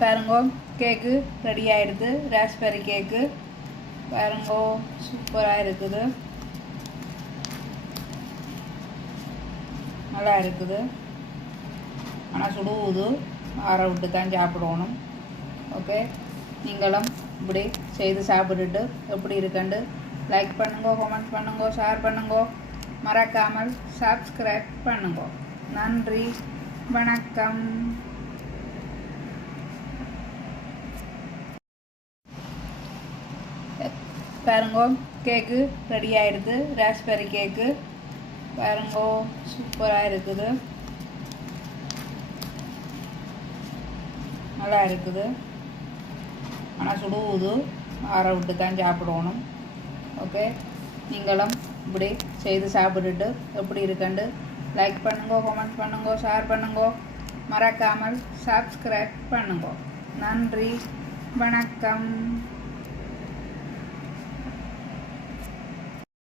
பாருங்கோ கேக்கு ரெடி ஆகிடுது. ராஸ்பெரி கேக்கு பாருங்கோ சூப்பராக இருக்குது, நல்லா இருக்குது. ஆனால் சுடுவுது, ஆற விட்டு தான் சாப்பிடணும். ஓகே, நீங்களும் இப்படி செய்து சாப்பிட்டுட்டு எப்படி இருக்குண்டு லைக் பண்ணுங்கோ, கமெண்ட் பண்ணுங்கோ, ஷேர் பண்ணுங்கோ, மறக்காமல் சப்ஸ்கிரைப் பண்ணுங்கோ. நன்றி, வணக்கம். பாருங்கோ கேக்கு ரெடி ஆகிடுது. ராஸ்பெரி கேக்கு பாருங்கோ சூப்பராக இருக்குது, நல்லா இருக்குது. ஆனால் சுடுவுது, ஆற விட்டு தான் சாப்பிடணும். ஓகே, நீங்களும் இப்படி செய்து சாப்பிட்டுட்டு எப்படி இருக்குண்டு லைக் பண்ணுங்கோ, கமெண்ட் பண்ணுங்கோ, ஷேர் பண்ணுங்கோ, மறக்காமல் சப்ஸ்கிரைப் பண்ணுங்கோ. நன்றி, வணக்கம்.